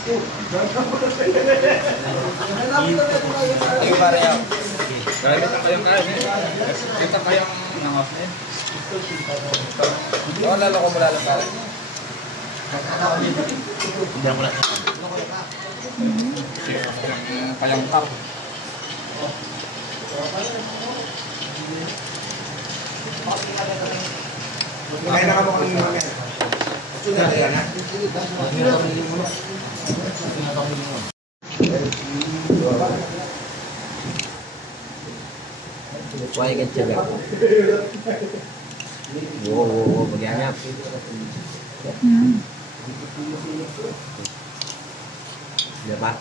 Ikaw pare yaw. Gamit ang kayong kain eh. Ito kayong nangos eh. Oo, lalo ko mula lang pare. Hindi mo lang. Kayang tap. Kaya na ka mo kung mga yan. Sunod na yan ha? Kuhay ka siya ba? Wow, mag-iangap. Dia pak.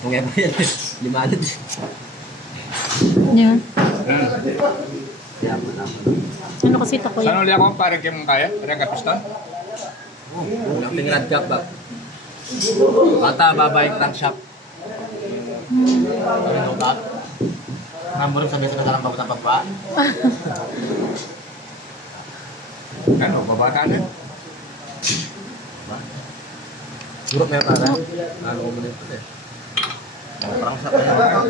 Mungkin apa ya? 5 menit. Yeah. Ya, Ano kasi ito ko Saan ulit ako? Parang kayo mong kaya? Parang kapiston? Ang tingrat job ba? Bata babae crankshaft. Ano ba? Number sa besa ng pagpapa. Ano? Babata na? Grup may para. Ano mo nito eh. Crankshaft na.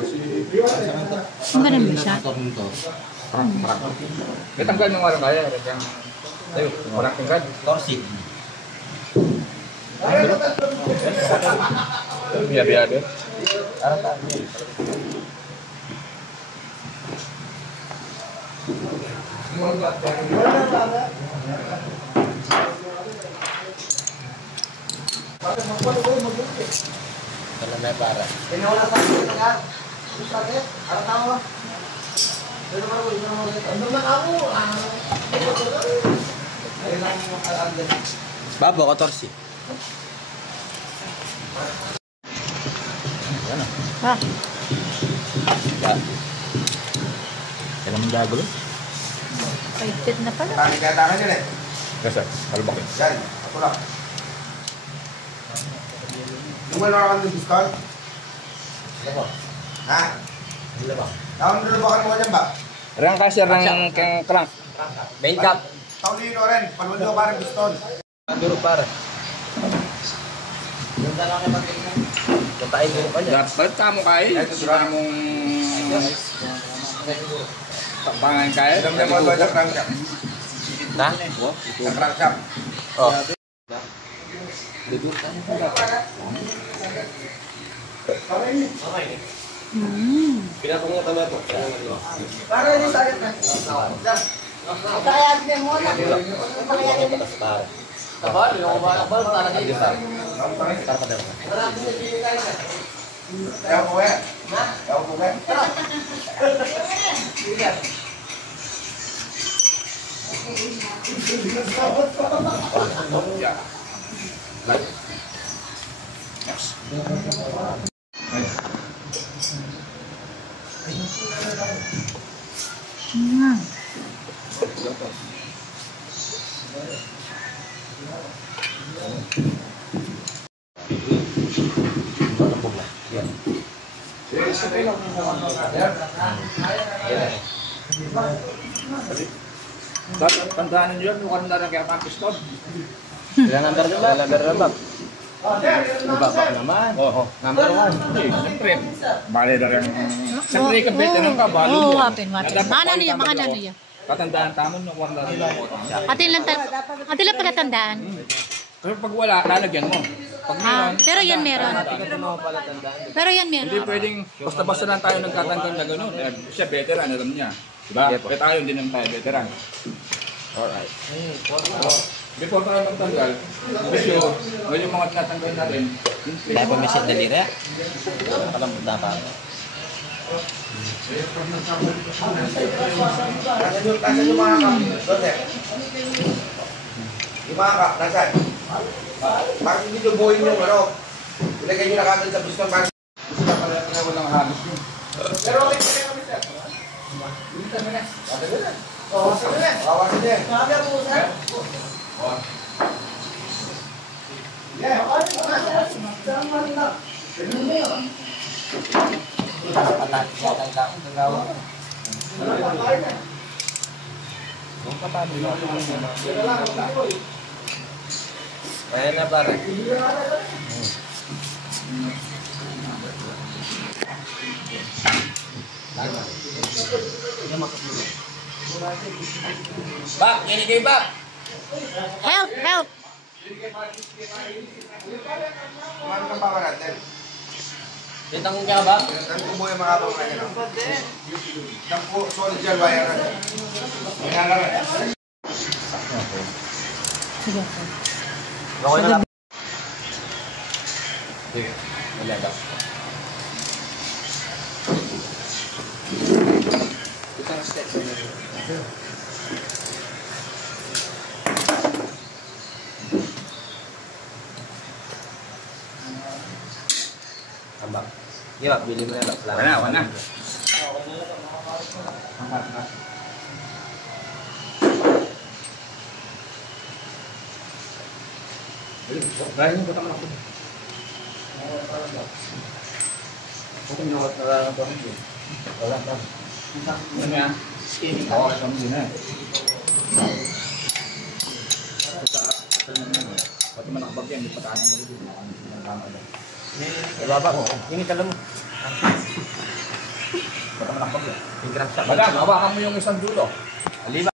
Ang ganun ba siya? May tanggal ng walang kaya. Tayo, walang tanggal. Torsi. Biya-biya din. Kalau may para. Babo ko torsi. Ah, Kailan mong gagulo? paigtit na pala. Tangin kaya tangan yun eh. Kasi, kalbakin. Yan, ako lang. Yung wala ka ng pistol? Ha? Taon na ba mo dyan ba? Rang kasi rang crank. Main cap. Taon nyo rin, panundo ka ng pistol. Duro para. Yung dalawa na pagkakas. Puntain duro pa niya. Dapat tamo kaya. Tamong tapangan kaya. Alam niya mo ba yung crank shop? Na? Ang crank shop. Oh. Pinatong nga tama po. Para yung sakit na. Kaya din mo na. Kaya din. Para. Kabal, yung kabal talaga dito. Para pa daw. Ayaw ko eh. Ayaw ko eh. Tandaan nyo yun, mukhang narang kaya pang piston. Ilang number din ba? Number din ba? Babak naman. Oo. Number 1. Siyempre, bali na rin. Siyempre, kabit na ka, balo mo. Oo, wapin. Mana niya, mga ano niya. Katandaan tamon nung kung natin Ati lang pala tandaan. Pero pag wala, lalagyan mo. Pag meron, Pero yan meron. Pero yan hindi meron. pwedeng basta-basta lang tayo nagtatanggal na gano'n. Eh, siya veteran, alam niya. Diba? Kaya tayo hindi naman tayo veteran. Alright. Before tayo magtanggal, kasi yung mga tinatanggal natin, Dahil pa may set na lira. Alam mo dapat. Nasaan yung mga kap? Doon eh. Yung mga kap, nasaan? Bakit hindi lubuhin yung ano? Ilagay nyo na kagad sa pistol. gusto na pala na walang halos yun. Pero okay pa rin kami sir. Bilisan mo na. Bawasan mo na. Bawasan niya. Sabi ako sir. Yeah. Ayan na pare. Bak, ini kayo bak. Help! Help! Kumano kang bawa natin? Ditang ka ba? Saan po mo yung mga bawa natin? Saan po, solid dyan, wire na. May halaran. Sige. Okay na lang. Sige, wala ba? Isang step. Ambak. Iya, Pak, bili mo na, Pak. Wala. Kaya mo puta ako. Kung nawat na ako hindi. Wala pa. Ano yan? Skinny ka. Oo, kami din eh. Pati man nakabagyan, hindi pataan mo rin. Baba mo. Ini kala mo. Pati man nakabagyan. Yung crank shot. Madam, hawakan mo yung isang dulo. Aliba.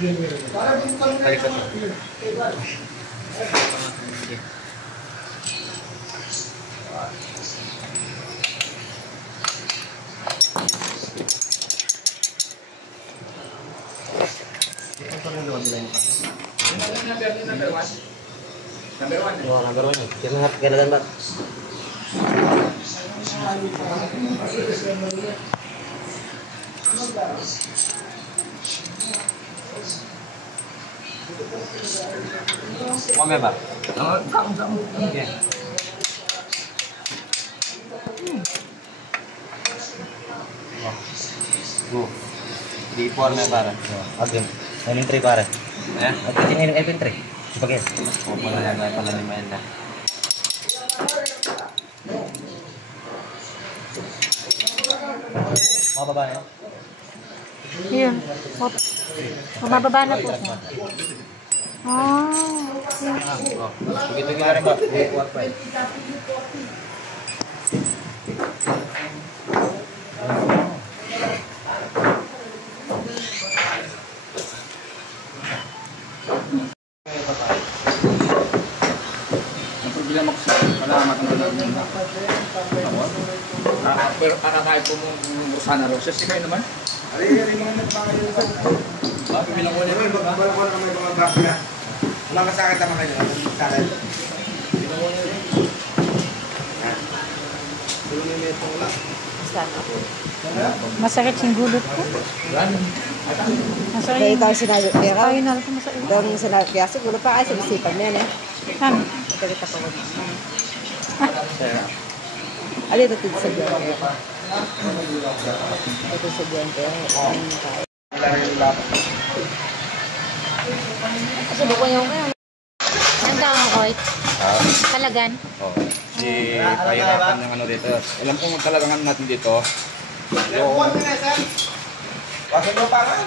Talikot mo. Number one. Oh, number 1 yun. Yan ang ganagan ba? Kome ba? Kamu. Okay. Go. Di puan na para. Okay. Ini 3 para. Ya, okay, ini F3. Sebagai. Oh, panaliman na. Mababa na. Yun. Mababa na po siya. Ah, okay. Oh, begitu kita rin ba? Kuat pa. Problema ko sa salamat na lang. Pero para tayo sana roses kayo naman. Ari mga nagpapakain sa Bakit bilang ko nito? Wala ko may mga back na. Wala ka sakit naman kayo. Sakit. Masakit yung gulot ko. Masakit Kaya yung... ikaw sinabi, kaya ka, Ay, nalang ko masakit. dong sinabi, kaya siguro pa ay sinisipan mo yan eh. Han. Ito kita pa wag. Ali ito tig sa diyan. Ito sa diyan kaya Kasi buko yung kayo. Hanggang mo, Koy. Talagan. Oh, si kahirapan ng ano dito. Alam ko talagang ano natin dito. Yung Wasag mo pa kan.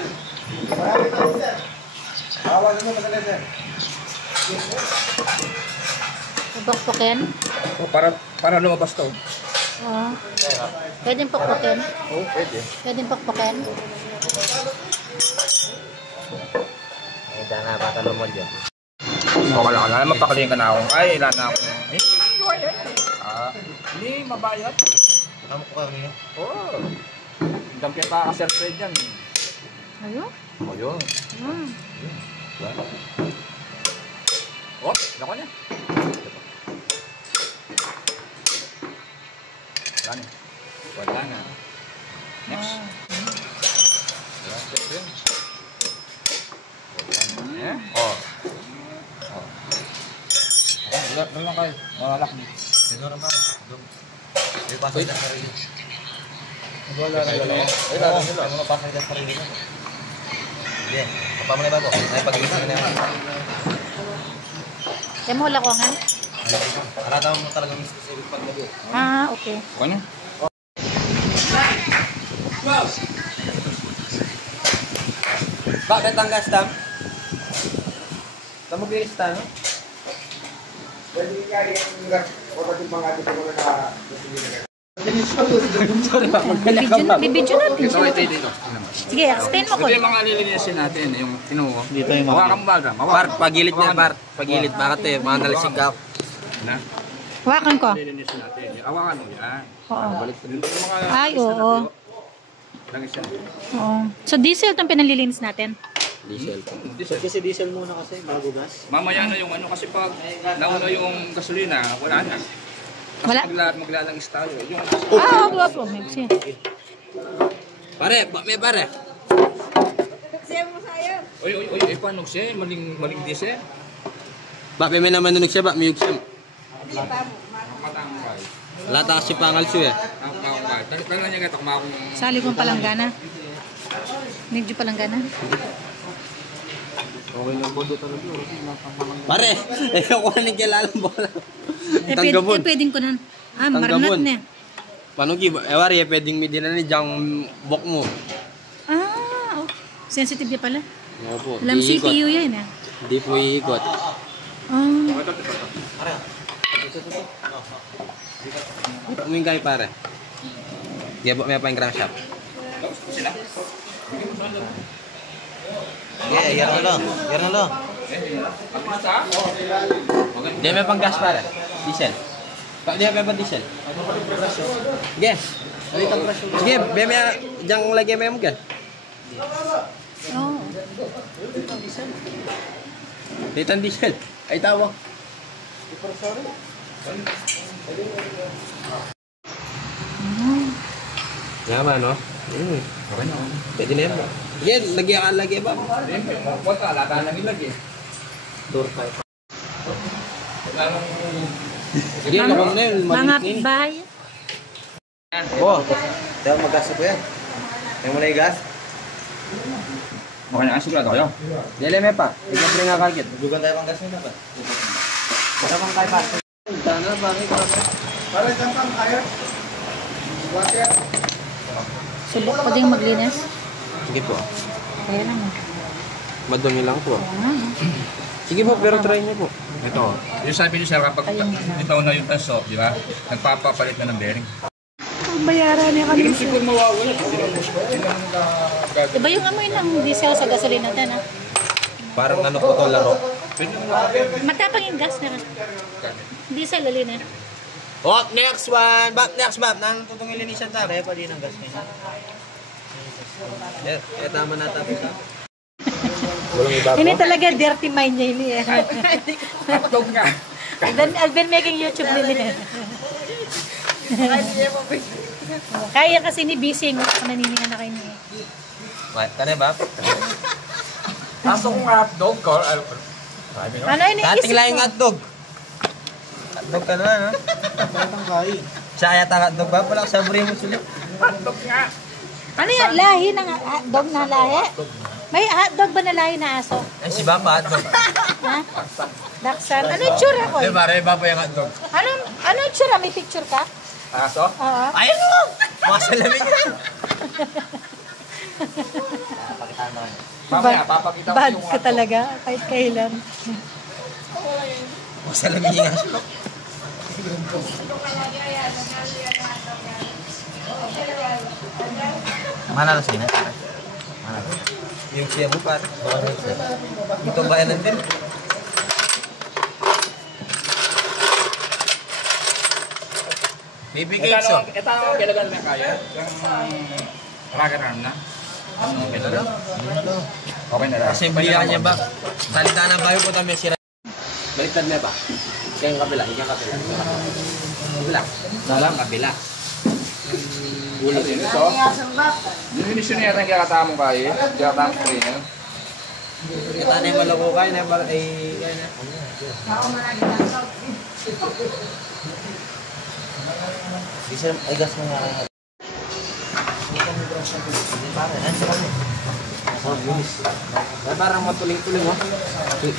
Marami ka sir. Awasan mo pa sir. Pukpukin. oh, para lumabas to. Oo. Pwedeng pukpukin. Oh, pwede. Pwedeng pukpukin. Ay, dana pa talo mo dyan. Oh, wala. Mapakaling ka na ako. Ay, ilan na ako. Hindi, mabayad. Kamu ko kami. Oo. Hanggang kita ka-surprise dyan. Ayun. O, yun. Hmm. Oh, lako niya. Wala na. Wala na. Next. Wala, check yun. Wala na. Eh? Oh. Oh. Wala lang kayo. Wala lang. Dito na ba? Di pa sa sarili. Wala na. Ay, dala nila. Ano pa sa sarili mo? Sige. Apa mo na bago? Ay pag-ibig na yan. Kaya mo wala ko nga. Alata mo talagang specific pag-ibig. Ah, okay. Okay na. Bakit ang gas tam? Ito maglinis tayo, no? Pwede nga yung oras yung mga dito ko na Sorry pa, magkalakam. Bibidyo natin Ito, siya. ito. Sige, explain mo ko. Ito yung mga lilinisin natin. Yung tinuo. Dito yung mga... Hawakan mo ba? Bar, pagilid niya, bar. Pagilid, bakit eh? Mga nalisig ka. Na? Hawakan ko. Lilinisin natin. Hawakan mo yan. Oo. Balik ko dito yung mga... Ay, oo. Langis yan. Oo. So, diesel itong pinalilinis natin. Diesel. Diesel. Kasi diesel muna kasi, bago gas. Mamaya na yung ano kasi pag nauna yung gasolina, wala na. Kasi Wala? maglalangis tayo. Yung... Wag po. Sige. Pare, may pare. Uy, paano siya? Maling diesel? Ba't may naman nunog siya, ba't may yugsam? Matangkay. Lata kasi pangal siya eh. Matangkay. Tangan niya gata kumakong... Sali kong palanggana. Medyo palanggana. Pare, ayoko na nagkilalang bola. Eh, pwedeng ko nan. Marinat na. Paano ki? Wari, pwedeng midina ni Jang bok mo. Oh. Sensitive niya pala. Opo. Alam CPU yan eh. Hindi po iikot. Umingay pare. Dia may pa yung crankshaft. Yeah, yan lang. Dia may pang gas pare. Diesel. Pak dia may pang diesel. Sige. Sige, may jang lagi may mungkin. Oh. Titan diesel. Ay tawag. Yaman, no? Okay na. Pwede na yan ba? Yan, lagi ba? Huwag ka, lata lang ilagay. Door type. Sige, lakong na yun. Mga bahay. Oo. Dapat mag-gas po yan. May mo na i-gas? Okay na, sigurado kayo. Dili may pa. Ikaw nga kagit. Dugan tayo pang gas nyo dapat. Ito pang kay pa. Dana, bakit ka pa? para saan pang kaya? Water. Sulok ko din maglinis. Sige po. Kaya lang. Madumi lang po. Sige po, pero try nyo po. Ito, yung sabi niyo sir, kapag ito na yung taso, di ba? Nagpapapalit na ng bearing. Ang bayaran niya kami. Hindi siguro mawawala. Diba yung amoy ng diesel sa gasolina natin, ha? Parang ano po to laro. Matapang yung gas na. Diesel, lali na. Oh, next one. Next map. Nang tutong ilinisan tayo. Kaya pa din ang gas niya. Eh, tama na tapos ha. Hindi talaga dirty mind niya ini eh. Hotdog nga. I've been making YouTube nila. Kaya kasi ni Bising, kananiningan na kayo niya. Kaya ba? Kaso kung hotdog ko, Ano iniisip Dating lang yung mo? hotdog. Hotdog ka na, ha? Batang kain. Siya yata hotdog ba? Wala sa buri mo sila. hotdog nga. Ano yan? Lahi ng hotdog na lahi? May hotdog ba na lahi na aso? Ay, si Bapa hotdog. Ha? Daksan. Ano yung tsura ko? Di ba? Ray Bapa yung hotdog. Ano yung tsura? May picture ka? Aso? Oo. Ayun mo! Mga salamin yan. Mamaya, papakita ko Bad yung ka talaga. Kahit kailan. Mga salamin yan. Mana lang sila? Yung siya mo par. Ito bayanan din. Bibigay so. Ito ang kailangan na kaya. Yung ragaran na. Okay na lang. Kasi bilihan niya ba? Salita na bayo po tayo sira. Baliktad niya ba? Kaya yung kabila, yung kabila. Kabila. Dalam kabila. Ulo din ito. Yung minisyoner ang kakatamo kayo. Kakatamo trainer. Kita na yung malago kayo na ba? Ay, kaya na. Bisa, ay gas mo nga. Parang matuling-tuling, oh.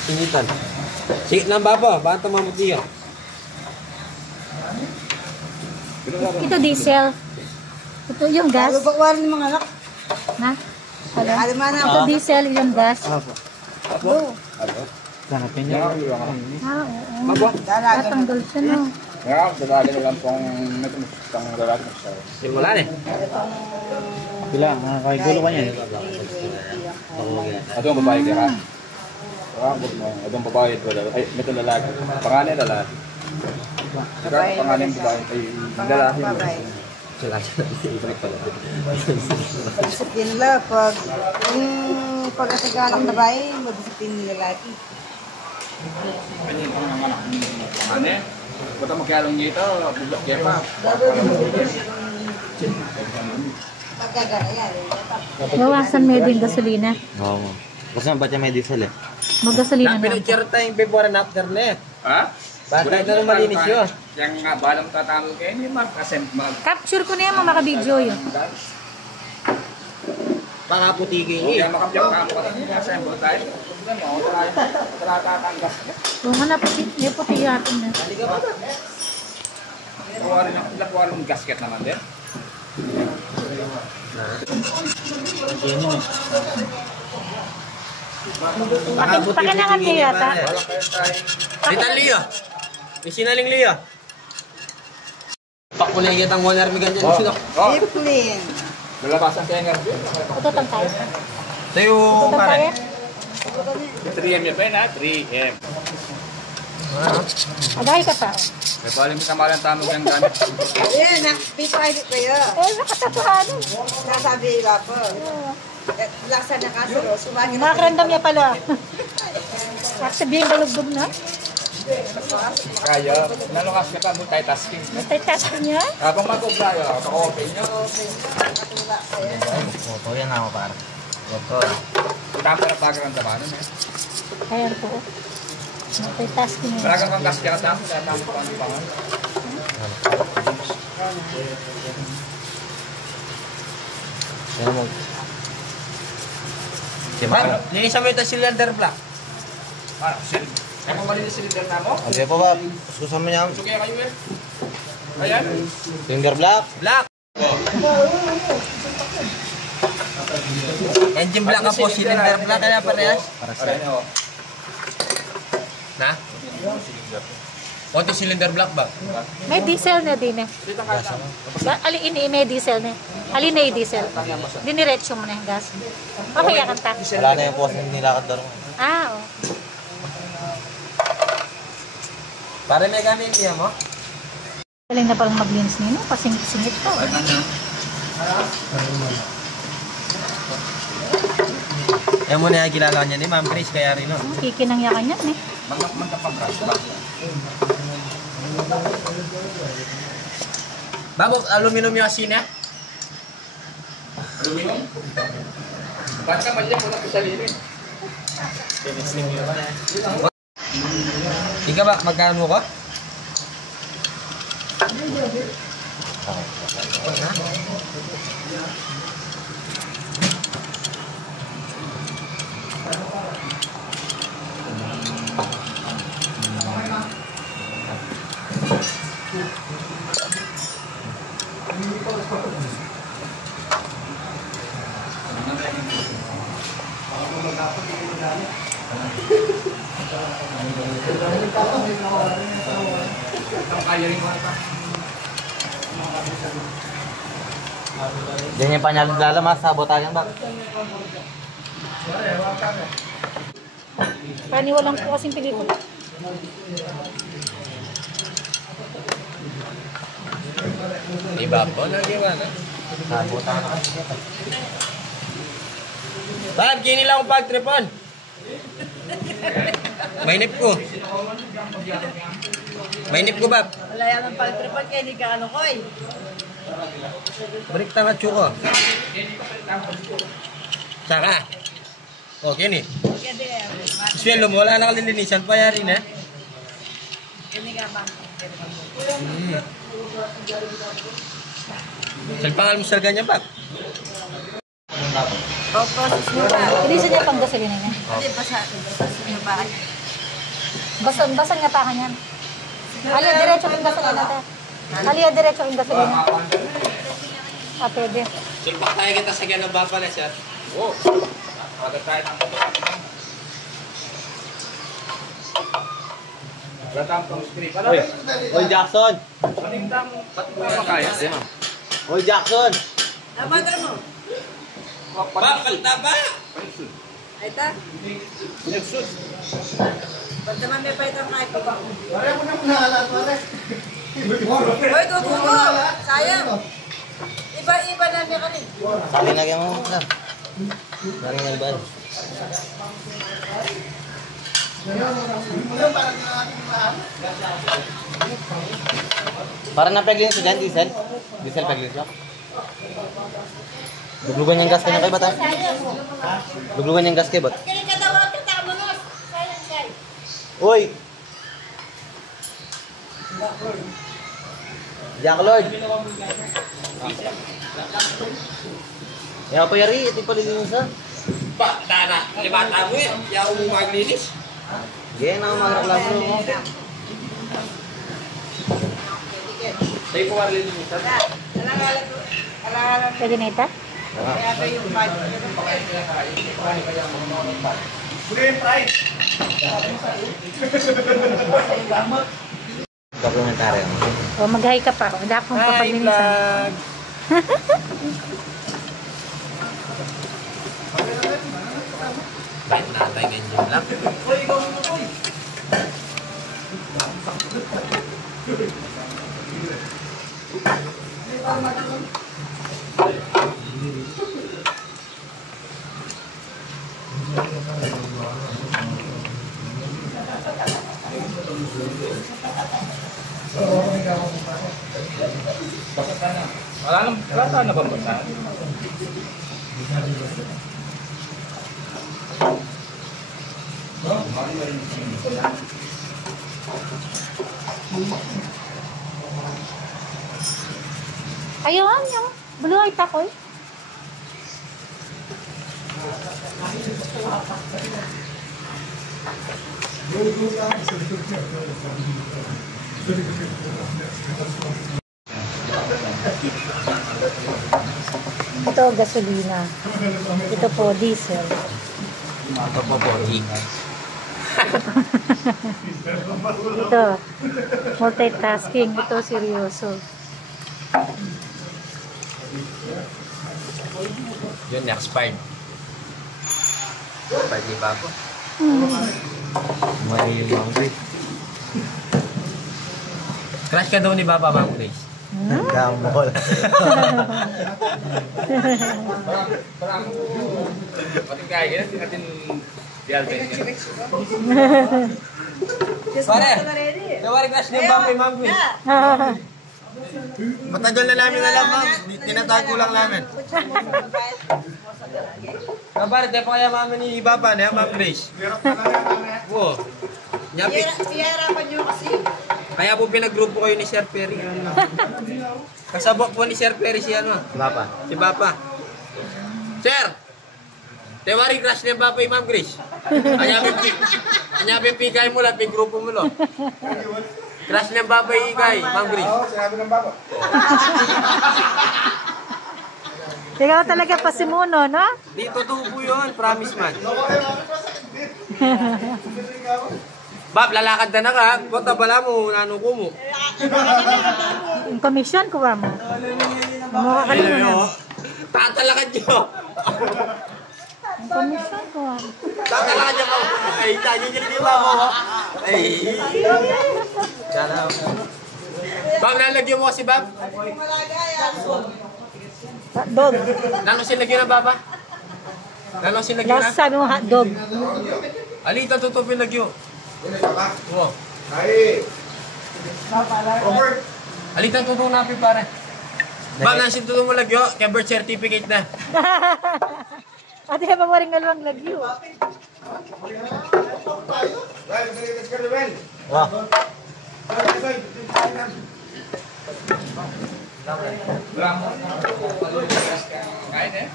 Sinitan. Sige lang ba po? Bakit mamuti yan? Ito diesel. Ito yung gas. Wala ni mga anak. Ha? Wala. Alam mo na. Ito diesel, yung gas. Apo. Hanapin Yan niya. ang ilang ako. Ah, oo. Mabwa. Tatanggal siya, no? Yan, dalaga na lang pong may tumusang lalaki na siya. Simulan eh. Bilang, kay gulo ka niyan. Ito ang babae kaya. Ito ang babae ito. Ay, ito lalaki. Pangalan lalaki. Pangalan ng babae ay lalaki. Disiplin nila pag yung pag-asaga ng babae, madisiplin ng lalaki. Ano yung pangalan? Ano eh? Ba't ang magkalong dito? Bubak kaya pa. Pagkagana yan. Bawasan mo din gasolina. Oo. Kasi ba't yung may diesel eh? Magasolina na. Pinag-share tayong before and after na eh. Ha? Bakit na malinis yun? Yang nga balang tatanong kayo, hindi kasi Capture ko na yan, makaka-video yun. Pakaputigin Kaya eh. makapiyang ka mo kasi assemble tayo. Ano, tatanggap. Oo nga na, may puti yatin na. Nakuha rin yung gasket naman din. Pakinangan niya yata. Dita Leo. May sinaling Leo. Pakulay kitang 1 army ganyan. Sino? Discipline. Lalabasan kaya nga. Utotang tayo. Ito yung Utotang tayo. pare. 3M yun pa yun ha? 3M. Agay ka pa. May paling kamalang tamang yung gamit. Ayan, private kayo. Eh, nakatatuhanan. Nasabi iba po. Laksa na kasiro, sumagi na. Nakakarandam niya pala. At sabihin balugbog na. Kaya, nalukas ka pa, multitasking. Multitask niya. Habang mag-open tayo, pa-open nyo. Oo, yan ako para. Tama na background naman. Ayan po. Multitask niya. Malagang kang gas kaya tama, kaya tama pa ang pangan. Yan mo. Ma'am, linisan mo ito cylinder block. Ano, sil? Ay, kung mali na cylinder na mo? Okay po ba? Susan mo niya. Sige kayo eh. Ayan. Finger block. Black. Engine block ka po, cylinder block kaya parehas. Ayan o. Na? Konti cylinder block ba? May diesel na din eh. Ali ini may diesel na. Ali na yung diesel. Diniretso mo na yung gas. Okay, yakan ta. Wala na yung post na nilakad doon. Ah, oh. Para may gamit niya mo? Galing na palang maglinis nino. Pasingit-singit pa. Oh. Yan mo na yung ginagawa niya ni Ma'am Grace kaya rin no? Kikinang yakan yan eh. Magkapag-crash ba? Bago, aluminum yung asin eh? Aluminum? Ba't ka mali mo na sa lirin? Ikaw ba, magkano ko? Kaya rin mo ata. Diyan yung panyalala mas sabotayan ba? Paniwalang po kasing pelikula. Iba po, nag-iwan Sabotayan na kasi. Bab, kini lang akong pagtripon. Mainip ko. Mainip ko, Bab. Wala yan ang pagtripan kaya hindi ka ano ko eh. Balik tangan chuko. Saka. O, kini. Kaya Swelo mo, wala na kalilinisan pa yari na. hindi ka ba? Salpangal mo salga niya, Bab. Process nyo ba? Ilisan niya pang gasolina niya. Hindi pa sa nyo ba? Basan nga pa kanyan. Aliya, diretso yung gasolina natin. Aliya, diretso yung gasolina. Ah, pwede. Sulpak tayo kita sa ganang bapa na siya. Oo. Pagkat tayo ng Ratampang script. Oy, Jackson! Manindang makaya. Oy, Jackson! Napadar mo. Kalta ba? Ay ta. Nagsus. Ba't naman may paitang kahit pa. Pare mo na muna alat, pare. Hoy, tutubo. Sayang. Iba-iba na niya kanin. Sabi na kayo mo, sir. Sabi na ba? Para na pegling si Dan, diesel. Diesel pegling siya. Duglugan yung gas kanya kay bata. Duglugan yung gas kay bat. Kaya kadawag ka tamunos. Sayang kay. Uy! Jack Lord! Kaya pa yari, ito palilinis ha. Dana, limata mo yan. Kaya ako maglinis. Yan ang mga reklamo mo. Sa'yo po maglinis. Pwede na ita? Dokumentary. O, mag-hi ka pa. Wala akong papaglinisan. Kahit natay ganyan lang. Wala na bang basa? Ayaw, yung blue ay takoy. Ito, gasolina. Ito po, diesel. Ito po po, Ito, multitasking. Ito, seryoso. Yun, expired. Expired di ba ako? May yung mga Crush ka daw ni Baba, Ma'am Grace. Nagkamol. Parang pating kaya ganyan, tinatin dialben ka. Pare, tawari crush ni Baba, Ma'am Grace. Matagal na namin alam, ma'am. Tinatago lang namin. Pare, tayo pa kaya mami ni Baba na, Ma'am Grace. Oo. Piyarapan niyo kasi. Kaya po pinag-grupo kayo ni Sir Perry. Kasabok po ni Sir Perry si ano? Bapa. Si Bapa. Sir! Tewari crush ni Bapa yung Ma'am Grace. Anyapin pikay mo lang, grupo mo lang. Crush ni Bapa yung ikay, Ma'am Grace. Oo, sinabi ng baba. Ikaw talaga pasimuno, no? Di totoo po yun, promise man. Bab, lalakad na ka. Kota bala mo, nanuko mo. Yung commission, kuha mo. Mukha ka rin mo. Tatalakad nyo. Yung commission, kuha mo. Tatalakad nyo ka. Ay, tayo nyo di ba mo? Ay. Sana. Bab, nalagyan mo kasi Bab. Hotdog. Nano sinagyan na Baba? Nano sinagyan na? Last sabi mo hotdog. Alita, totoo pinagyo. Oo. Ay. Over. Alita, totoo napi pare. Bab, nasin totoo mo lagyo. Kaya birth certificate na. Ate, ba mo rin ngalawang lagyo? Well, let's go to well. Wah. Kain eh.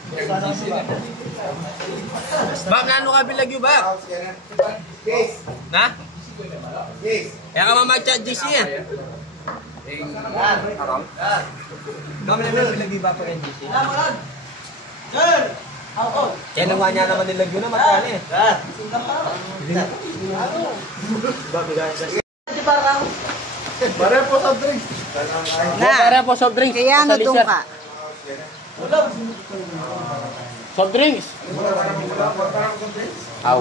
Bab, nano ka bilagyo ba? Yes. Na? Yes. Kaya ka mamag-chat GC yan. Kami na bilagyo ba pa rin GC? Kaya nung nga niya naman nilagyo na matali eh. Pare po sa drinks. Para po soft drinks. Kaya ano Sa doon Lisa. ka? Soft drinks. Aw.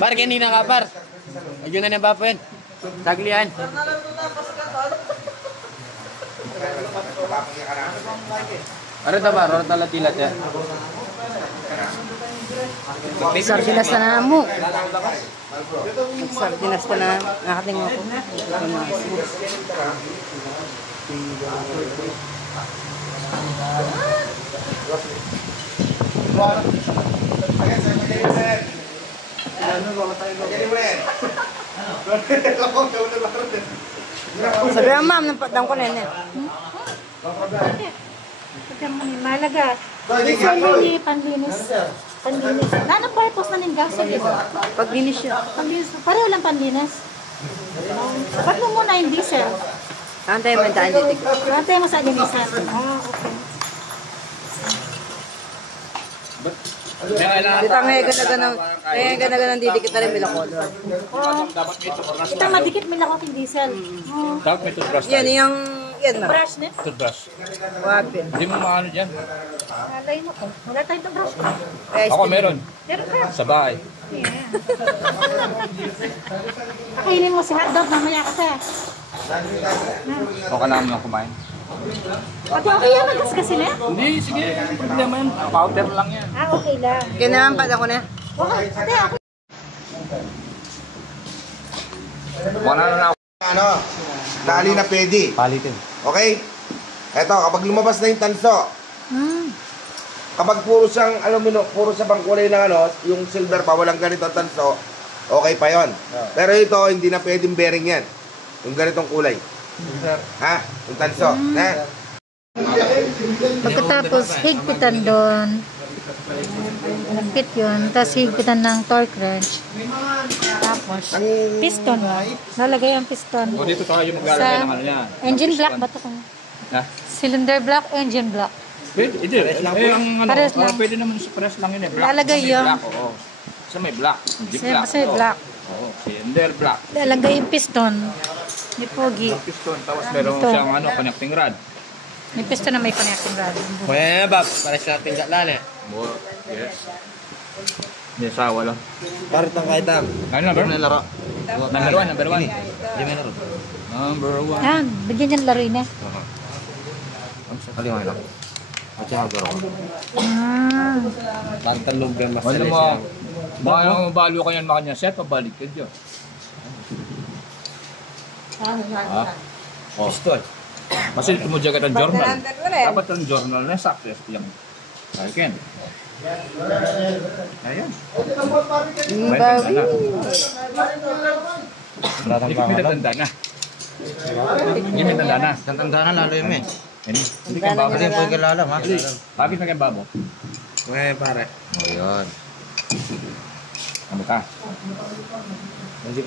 Par, kanina ka, par. Ayun na ba po yan? Taglian. Ano ta ba? Ano ta latilat ya? Sardinas na mo. Sardinas ka na. Nakatingin ako. Sabi ang ma'am, napadang ko na yun. Malaga. Usually, panlinis. Panlinis. Nano purpose na ng gas? Paglinis siya. Panlinis. Pareho lang panlinis. Ba't mo muna yung diesel? Antay mo yung daan dito. Natay mo sa linisan. Ah, okay. Dito may ganaganang didikit na rin milakolor. Dapat may toothbrush. Kita madikit may lakot yung diesel. Oh. Dapat may toothbrush Yan, tayo. yan na. Brush net. Toothbrush. Wapin. Hindi mo maano dyan. Alay mo ko. Wala tayong brush. Ako meron. Pero ka. Sa bahay. Kainin mo si hotdog mamaya kasi. Okay lang naman kumain. Pati okay yan, magas kasi na. Hindi, sige. Ang problema yan. Powder lang yan. Ah, okay lang. Kaya naman pa ako na. Okay, ate, okay. Wala na ako. Ano? Tali na pwede. Palitin. Okay? Eto, kapag lumabas na yung tanso, kapag puro siyang aluminum, puro sa bangkulay ng ano, yung silver pa, walang ganito tanso, okay pa yon. Pero ito, hindi na pwedeng bearing yan. Yung ganitong kulay. Ha? Yung tanso. Ha? Pagkatapos, higpitan doon. Higpit yun. Tapos higpitan ng torque wrench. Tapos, piston. Lalagay ang piston. O dito tayo maglalagay ng ano yan. Engine block ba ito? Ha? Cylinder block, engine block. Pwede, hindi. Eh, ang ano, Pares lang. pwede naman sa press lang yun eh. Black. Lalagay Sa may yun. black, oo. Sa may black. Hindi black. Kasi black. Oo, cylinder black. Lalagay yung piston. May pogi. Ang piston, tapos meron Ito. siyang ano, connecting rod. May piston na may connecting rod. Kuya na ba? Para sa ating gatlan eh. More. Yes. Hindi, sawa lang. Parang tang kahit ang. Ano number? laro. Number 1, number 1. Hindi may laro. Number 1. Yan, bigyan niyan laro na. Kalimay lang. At siya magaro ko. Ah. Tantan lugar mas Ano mo? Baka yung value ka yan makanya set, pabalik ka dyan. Ha? Oh. Pistol. Kasi tumudya ka ng journal. Pagkalantan ko rin. Dapat yung journal na success yung Alken. Ayan. May tanda na. Hindi may tanda na. Hindi may tanda na. Tantangganan lalo yun eh. Hindi ka babo. Kasi po kilalam ha. Bakit na kayo babo? Kuya pare. O yun. Ano ka?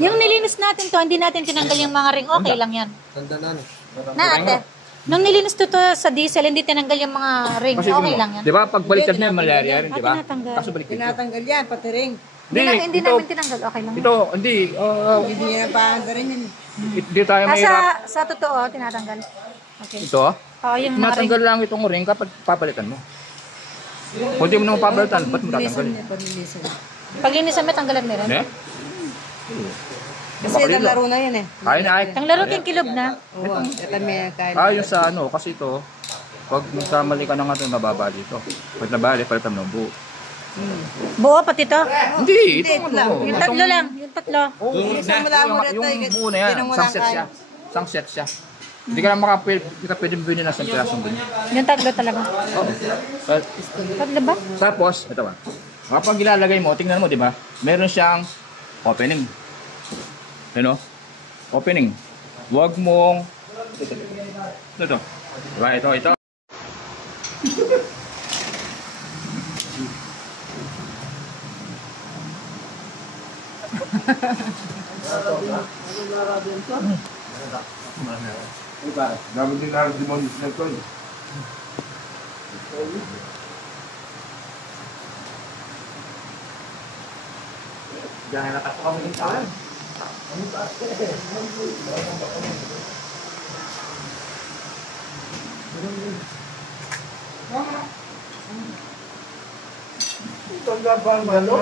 Yung nilinis natin to, hindi natin tinanggal yung mga ring. Okay lang yan. Tandanan. Na ate, nung nilinis to sa diesel, hindi tinanggal yung mga ring. Kasi Okay lang yan. di ba pag baliktad na yung malaria rin, di ba? Tinatanggal. Kaso baliktad yun. Tinatanggal yan, pati ring. Hindi ito, namin tinanggal. Okay lang yan. ito, hindi. Hindi niya na paanda rin yan. Hindi tayo mahirap. Sa totoo, tinatanggal. Okay. Ito, Oo, yung mga ring. matanggal lang itong ring kapag papalitan mo. Kung di mo naman papalitan, ba't mo tatanggalin? Pag linisan mo, tanggalan mo rin. Hindi? Kasi laro na yan eh. Kaya na ay. Ang laro king kilob na. Oo, ito may kain. Ayos sa ano, kasi ito, pag magkamali ka na nga ito, nababa dito. Pag nabali, palitan mo ng buo. Buo pati to. Hindi, ito ito lang. ano. Yung tatlo lang. Yung tatlo. Isang mula mo na ito. Yung buo na yan, isang set siya. Isang set siya. Hindi ka na pwede bibili na sa pirasong ganyan. Yung tatlo talaga. Oo. Tatlo ba? Tapos, ito ba? Kapag ilalagay mo, tingnan mo, di ba? Meron siyang opening. Ano? Opening. Huwag mong... Ito. Diba? Ito. Dami din na rin demonyo na ito. Jangan natakot kami ng taon. Ito ang gabang, ano?